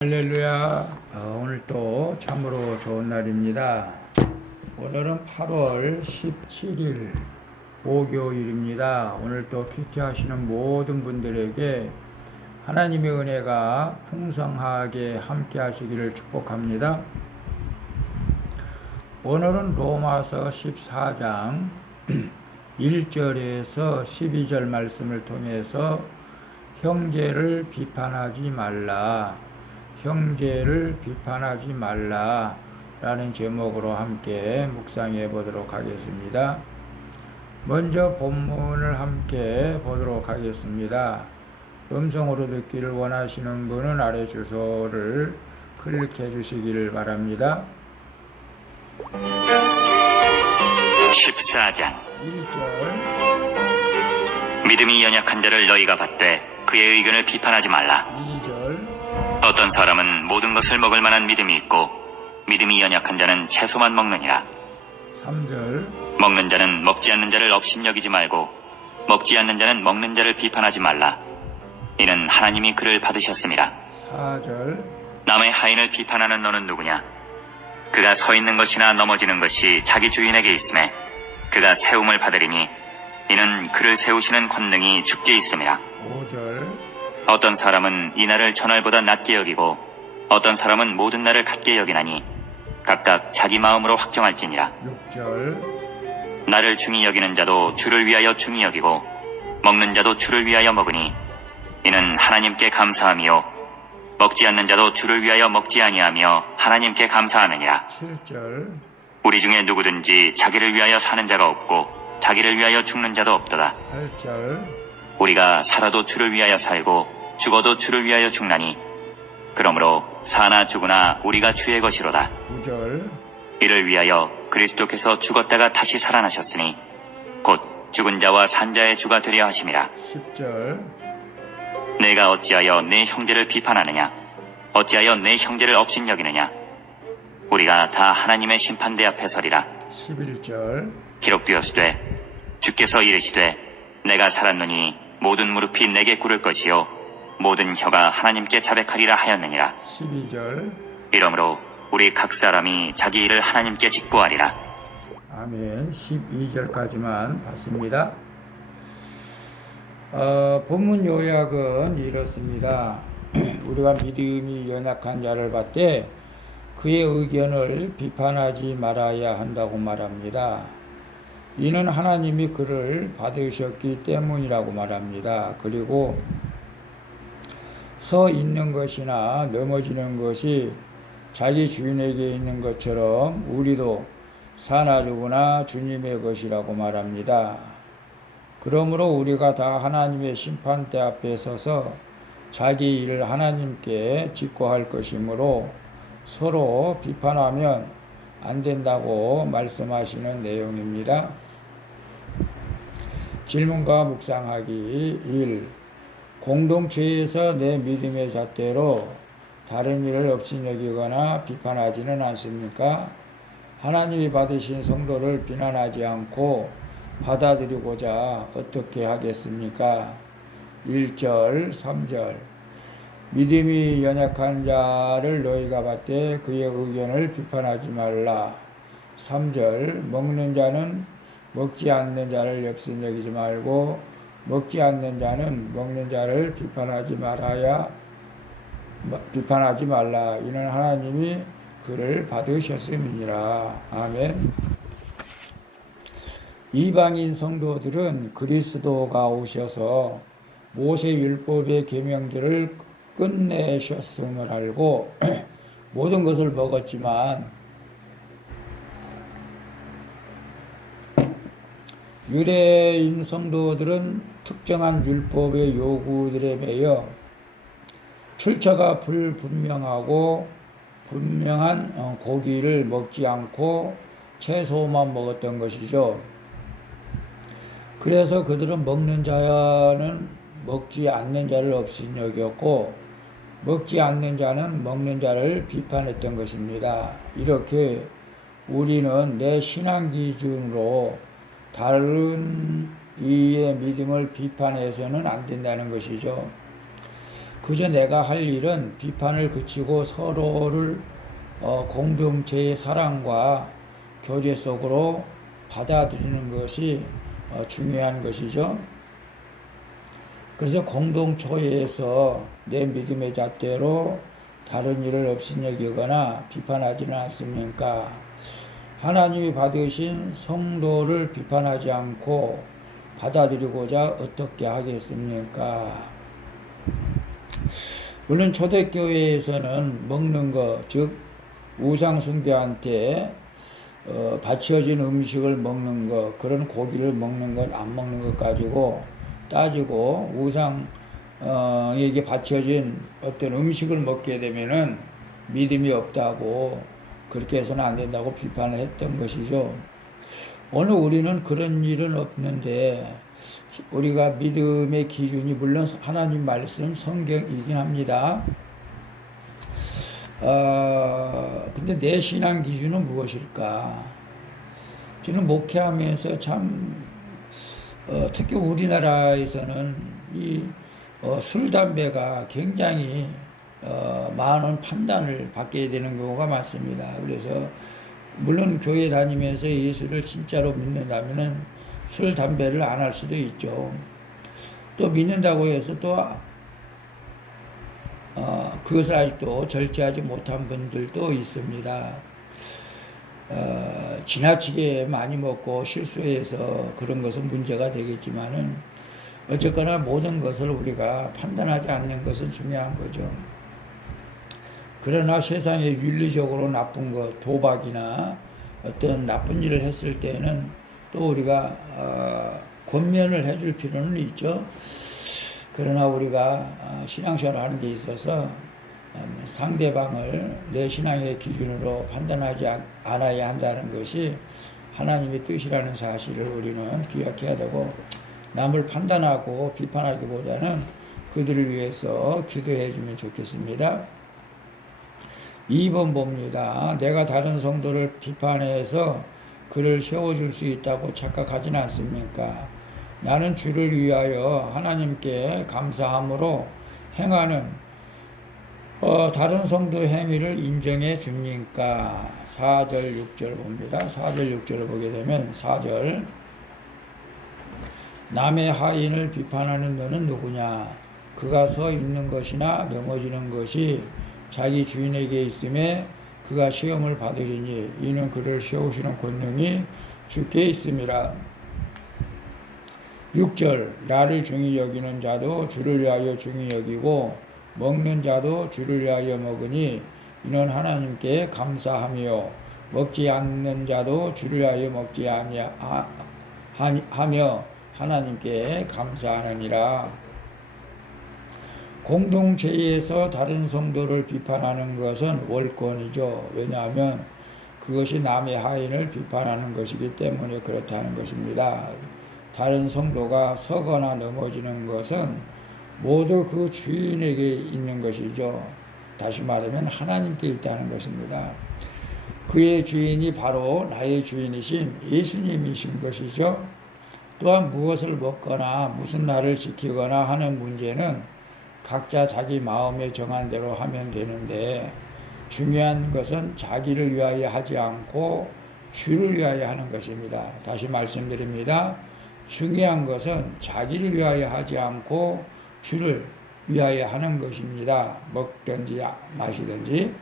할렐루야. 오늘 또 참으로 좋은 날입니다. 오늘은 8월 17일 목요일입니다. 오늘 또 큐티하시는 모든 분들에게 하나님의 은혜가 풍성하게 함께 하시기를 축복합니다. 오늘은 로마서 14장 1절에서 12절 말씀을 통해서 형제를 비판하지 말라, 형제를 비판하지 말라 라는 제목으로 함께 묵상해 보도록 하겠습니다. 먼저 본문을 함께 보도록 하겠습니다. 음성으로 듣기를 원하시는 분은 아래 주소를 클릭해 주시기를 바랍니다. 14장 1절, 믿음이 연약한 자를 너희가 받되 그의 의견을 비판하지 말라. 2절, 어떤 사람은 모든 것을 먹을 만한 믿음이 있고 믿음이 연약한 자는 채소만 먹느니라. 3절, 먹는 자는 먹지 않는 자를 업신여기지 말고 먹지 않는 자는 먹는 자를 비판하지 말라. 이는 하나님이 그를 받으셨음이라. 4절, 남의 하인을 비판하는 너는 누구냐? 그가 서 있는 것이나 넘어지는 것이 자기 주인에게 있음에 그가 세움을 받으리니 이는 그를 세우시는 권능이 주께 있음이라. 5절, 어떤 사람은 이 날을 전날보다 낮게 여기고 어떤 사람은 모든 날을 같게 여기나니 각각 자기 마음으로 확정할지니라. 6절, 나를 중히 여기는 자도 주를 위하여 중히 여기고 먹는 자도 주를 위하여 먹으니 이는 하나님께 감사함이요 먹지 않는 자도 주를 위하여 먹지 아니하며 하나님께 감사하느니라. 7절, 우리 중에 누구든지 자기를 위하여 사는 자가 없고 자기를 위하여 죽는 자도 없도다. 8절, 우리가 살아도 주를 위하여 살고 죽어도 주를 위하여 죽나니 그러므로 사나 죽으나 우리가 주의 것이로다. 9절, 이를 위하여 그리스도께서 죽었다가 다시 살아나셨으니 곧 죽은 자와 산 자의 주가 되려 하심이라. 10절, 내가 어찌하여 내 형제를 비판하느냐? 어찌하여 내 형제를 업신여기느냐? 우리가 다 하나님의 심판대 앞에 서리라. 11절, 기록되었으되 주께서 이르시되 내가 살았노니 모든 무릎이 내게 꿇을 것이요 모든 혀가 하나님께 자백하리라 하였느니라. 12절, 이러므로 우리 각 사람이 자기 일을 하나님께 직구하리라. 아멘. 12절까지만 봤습니다. 본문 요약은 이렇습니다. 우리가 믿음이 연약한 자를 받되 그의 의견을 비판하지 말아야 한다고 말합니다. 이는 하나님이 그를 받으셨기 때문이라고 말합니다. 그리고 서 있는 것이나 넘어지는 것이 자기 주인에게 있는 것처럼 우리도 사나 죽으나 주님의 것이라고 말합니다. 그러므로 우리가 다 하나님의 심판대 앞에 서서 자기 일을 하나님께 직고할 것이므로 서로 비판하면 안 된다고 말씀하시는 내용입니다. 질문과 묵상하기 1. 공동체에서 내 믿음의 잣대로 다른 일을 업신여기거나 비판하지는 않습니까? 하나님이 받으신 성도를 비난하지 않고 받아들이고자 어떻게 하겠습니까? 1절, 3절. 믿음이 연약한 자를 너희가 받되 그의 의견을 비판하지 말라. 3절. 먹는 자는 먹지 않는 자를 업신여기지 말고 먹지 않는 자는 먹는 자를 비판하지 말라. 이는 하나님이 그를 받으셨음이니라. 아멘. 이방인 성도들은 그리스도가 오셔서 모세 율법의 계명들을 끝내셨음을 알고 모든 것을 먹었지만 유대인 성도들은 특정한 율법의 요구들에 매여 출처가 불분명하고 분명한 고기를 먹지 않고 채소만 먹었던 것이죠. 그래서 그들은 먹는 자는 먹지 않는 자를 업신여겼고 먹지 않는 자는 먹는 자를 비판했던 것입니다. 이렇게 우리는 내 신앙 기준으로 다른 이의 믿음을 비판해서는 안 된다는 것이죠. 그저 내가 할 일은 비판을 그치고 서로를 공동체의 사랑과 교제 속으로 받아들이는 것이 중요한 것이죠. 그래서 공동체에서 내 믿음의 잣대로 다른 일을 업신여기거나 비판하지는 않습니까? 하나님이 받으신 성도를 비판하지 않고 받아들이고자 어떻게 하겠습니까? 물론 초대교회에서는 먹는 것, 즉 우상숭배한테 바치어진 음식을 먹는 것, 그런 고기를 먹는 것, 안 먹는 것 가지고 따지고 우상에게 바치어진 어떤 음식을 먹게 되면은 믿음이 없다고, 그렇게 해서는 안 된다고 비판을 했던 것이죠. 오늘 우리는 그런 일은 없는데, 우리가 믿음의 기준이 물론 하나님 말씀 성경이긴 합니다. 근데 내 신앙 기준은 무엇일까? 저는 목회하면서 참 특히 우리나라에서는 이 술, 담배가 굉장히 많은 판단을 받게 되는 경우가 많습니다. 그래서 물론 교회 다니면서 예수를 진짜로 믿는다면은 술, 담배를 안 할 수도 있죠. 또 믿는다고 해서 또 그것을 아직도 절제하지 못한 분들도 있습니다. 지나치게 많이 먹고 실수해서 그런 것은 문제가 되겠지만은 어쨌거나 모든 것을 우리가 판단하지 않는 것은 중요한 거죠. 그러나 세상에 윤리적으로 나쁜 것, 도박이나 어떤 나쁜 일을 했을 때는 또 우리가 권면을 해줄 필요는 있죠. 그러나 우리가 신앙생활을 하는 데 있어서 상대방을 내 신앙의 기준으로 판단하지 않아야 한다는 것이 하나님의 뜻이라는 사실을 우리는 기억해야 되고, 남을 판단하고 비판하기보다는 그들을 위해서 기도해 주면 좋겠습니다. 2번 봅니다. 내가 다른 성도를 비판해서 그를 세워줄 수 있다고 착각하지는 않습니까? 나는 주를 위하여 하나님께 감사함으로 행하는 다른 성도 행위를 인정해 줍니까? 4절 6절 봅니다. 4절 6절을 보게 되면 4절, 남의 하인을 비판하는 너는 누구냐? 그가 서 있는 것이나 넘어지는 것이 자기 주인에게 있음에 그가 시험을 받으리니 이는 그를 세우시는 권능이 주께 있음이라. 6절, 나를 중히 여기는 자도 주를 위하여 중히 여기고 먹는 자도 주를 위하여 먹으니 이는 하나님께 감사하며 먹지 않는 자도 주를 위하여 먹지 아니하며 하나님께 감사하느니라. 공동체에서 다른 성도를 비판하는 것은 월권이죠. 왜냐하면 그것이 남의 하인을 비판하는 것이기 때문에 그렇다는 것입니다. 다른 성도가 서거나 넘어지는 것은 모두 그 주인에게 있는 것이죠. 다시 말하면 하나님께 있다는 것입니다. 그의 주인이 바로 나의 주인이신 예수님이신 것이죠. 또한 무엇을 먹거나 무슨 날을 지키거나 하는 문제는 각자 자기 마음에 정한 대로 하면 되는데, 중요한 것은 자기를 위하여 하지 않고 주를 위하여 하는 것입니다. 다시 말씀드립니다. 중요한 것은 자기를 위하여 하지 않고 주를 위하여 하는 것입니다. 먹든지 마시든지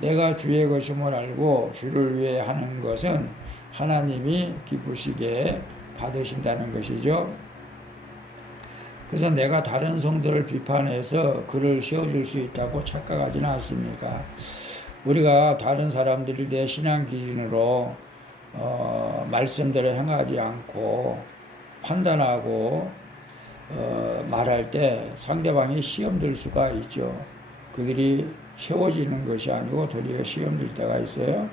내가 주의 것임을 알고 주를 위해 하는 것은 하나님이 기쁘시게 받으신다는 것이죠. 그래서 내가 다른 성도를 비판해서 그를 세워줄 수 있다고 착각하지는 않습니까? 우리가 다른 사람들이 내 신앙 기준으로 말씀대로 행하지 않고 판단하고 말할 때 상대방이 시험 들 수가 있죠. 그들이 세워지는 것이 아니고 도리어 시험 들 때가 있어요.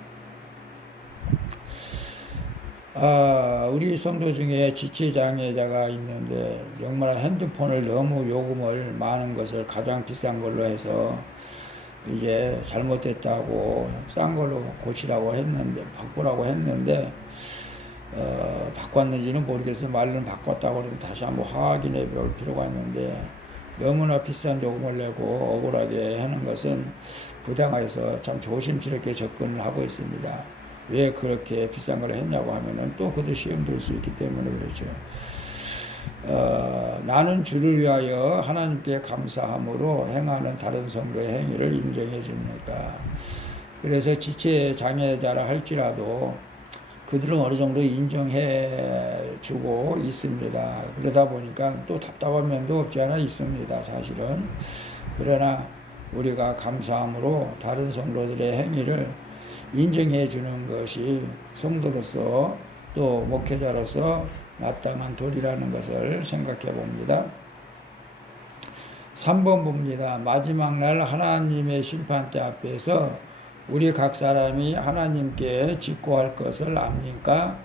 우리 성도 중에 지체장애자가 있는데 정말 핸드폰을 너무 요금을 많은 것을 가장 비싼 걸로 해서 이게 잘못됐다고 싼 걸로 고치라고 했는데, 바꾸라고 했는데 바꿨는지는 모르겠어요. 말로는 바꿨다고 그러는데 다시 한번 확인해 볼 필요가 있는데 너무나 비싼 요금을 내고 억울하게 하는 것은 부당해서 참 조심스럽게 접근을 하고 있습니다. 왜 그렇게 비싼 걸 했냐고 하면은 또 그도 시험 들 수 있기 때문에 그렇죠. 나는 주를 위하여 하나님께 감사함으로 행하는 다른 성도의 행위를 인정해 줍니까? 그래서 지체 장애자라 할지라도 그들은 어느 정도 인정해 주고 있습니다. 그러다 보니까 또 답답한 면도 없지 않아 있습니다. 사실은. 그러나 우리가 감사함으로 다른 성도들의 행위를 인정해 주는 것이 성도로서 또 목회자로서 마땅한 도리라는 것을 생각해 봅니다. 3번 봅니다. 마지막 날 하나님의 심판대 앞에서 우리 각 사람이 하나님께 직고할 것을 압니까?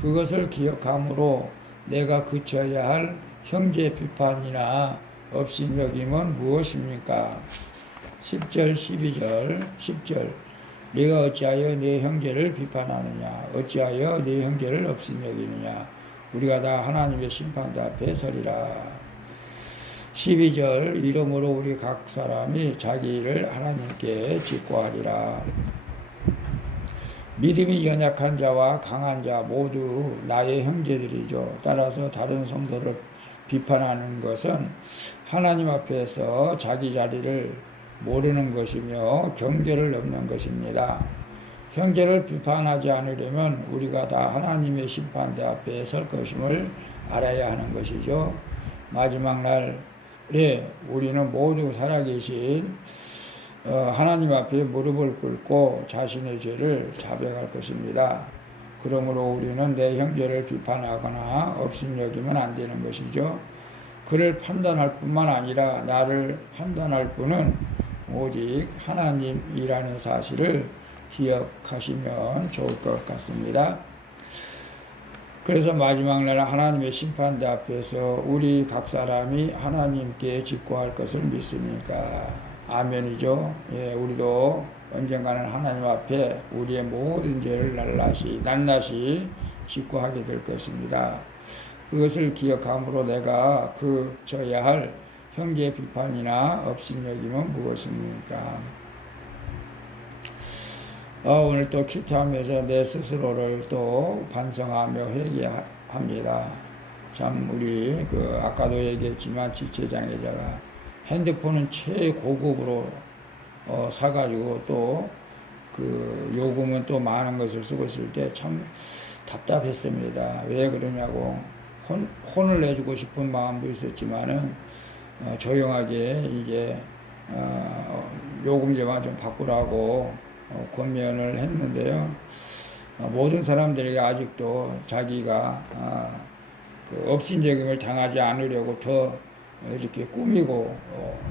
그것을 기억함으로 내가 그쳐야 할 형제 비판이나 업신여김은 무엇입니까? 10절, 12절, 10절. 네가 어찌하여 네 형제를 비판하느냐? 어찌하여 네 형제를 업신여기느냐? 우리가 다 하나님의 심판대 앞에 서리라. 12절. 이러므로 우리 각 사람이 자기 일을 하나님께 직고하리라. 믿음이 연약한 자와 강한 자 모두 나의 형제들이죠. 따라서 다른 성도를 비판하는 것은 하나님 앞에서 자기 자리를 모르는 것이며 경계를 넘는 것입니다. 형제를 비판하지 않으려면 우리가 다 하나님의 심판대 앞에 설 것임을 알아야 하는 것이죠. 마지막 날에 우리는 모두 살아계신 하나님 앞에 무릎을 꿇고 자신의 죄를 자백할 것입니다. 그러므로 우리는 내 형제를 비판하거나 업신여기면 안 되는 것이죠. 그를 판단할 뿐만 아니라 나를 판단할 분은 오직 하나님이라는 사실을 기억하시면 좋을 것 같습니다. 그래서 마지막 날 하나님의 심판대 앞에서 우리 각 사람이 하나님께 직고할 것을 믿습니까? 아멘이죠. 예, 우리도 언젠가는 하나님 앞에 우리의 모든 죄를 낱낱이 직고하게 될 것입니다. 그것을 기억함으로 내가 져야 할 형제 비판이나 업신여김은 무엇입니까? 오늘 또 큐티하면서 내 스스로를 또 반성하며 회개합니다. 참 우리 아까도 얘기했지만 지체장애자가 핸드폰은 최고급으로 사가지고 또 요금은 또 많은 것을 쓰고 있을 때 참 답답했습니다. 왜 그러냐고 혼을 내주고 싶은 마음도 있었지만은 조용하게 이제 요금제만 좀 바꾸라고 권면을 했는데요. 모든 사람들에게 아직도 자기가 업신여김을 당하지 않으려고 더 이렇게 꾸미고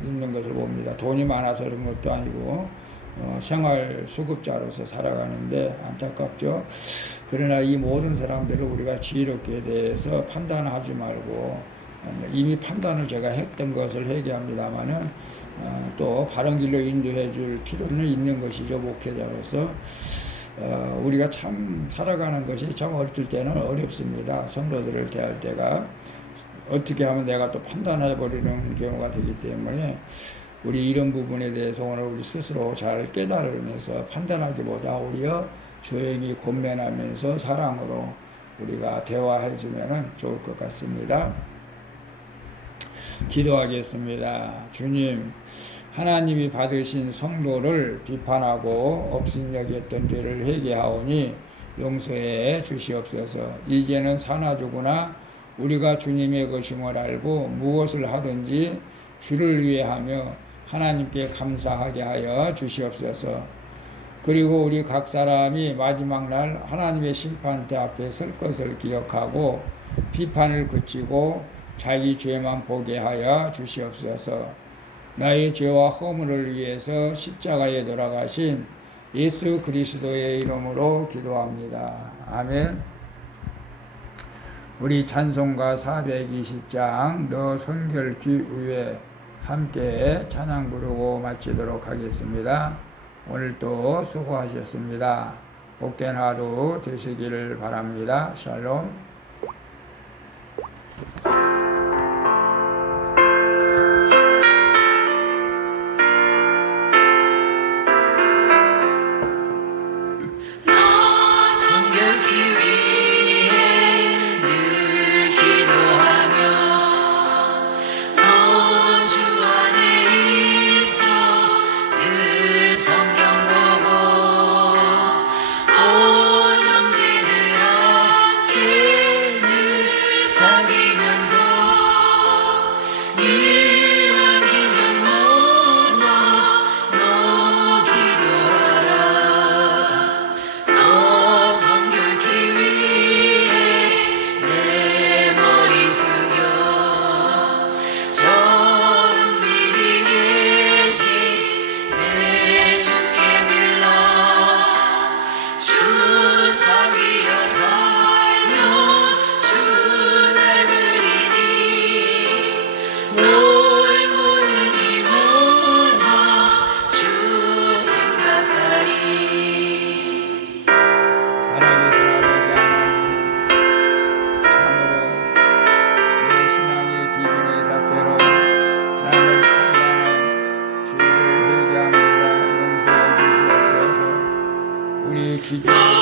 있는 것을 봅니다. 돈이 많아서 그런 것도 아니고 생활 수급자로서 살아가는데 안타깝죠. 그러나 이 모든 사람들을 우리가 지혜롭게 대해서 판단하지 말고 이미 판단을 제가 했던 것을 회개합니다마는 또 바른 길로 인도해 줄 필요는 있는 것이죠. 목회자로서 우리가 참 살아가는 것이 참 어쩔 때는 어렵습니다. 성도들을 대할 때가 어떻게 하면 내가 또 판단해 버리는 경우가 되기 때문에 우리 이런 부분에 대해서 오늘 우리 스스로 잘 깨달으면서 판단하기보다 오히려 조용히 권면하면서 사랑으로 우리가 대화해 주면 좋을 것 같습니다. 기도하겠습니다. 주님, 하나님이 받으신 성도를 비판하고 업신여겼던 죄를 회개하오니 용서해 주시옵소서. 이제는 사나주구나 우리가 주님의 것임을 알고 무엇을 하든지 주를 위해 하며 하나님께 감사하게 하여 주시옵소서. 그리고 우리 각 사람이 마지막 날 하나님의 심판대 앞에 설 것을 기억하고 비판을 그치고 자기 죄만 보게 하여 주시옵소서. 나의 죄와 허물을 위해서 십자가에 돌아가신 예수 그리스도의 이름으로 기도합니다. 아멘. 우리 찬송가 420장 너 성결기 위에 함께 찬양 부르고 마치도록 하겠습니다. 오늘도 수고하셨습니다. 복된 하루 되시기를 바랍니다. 샬롬. 기준으로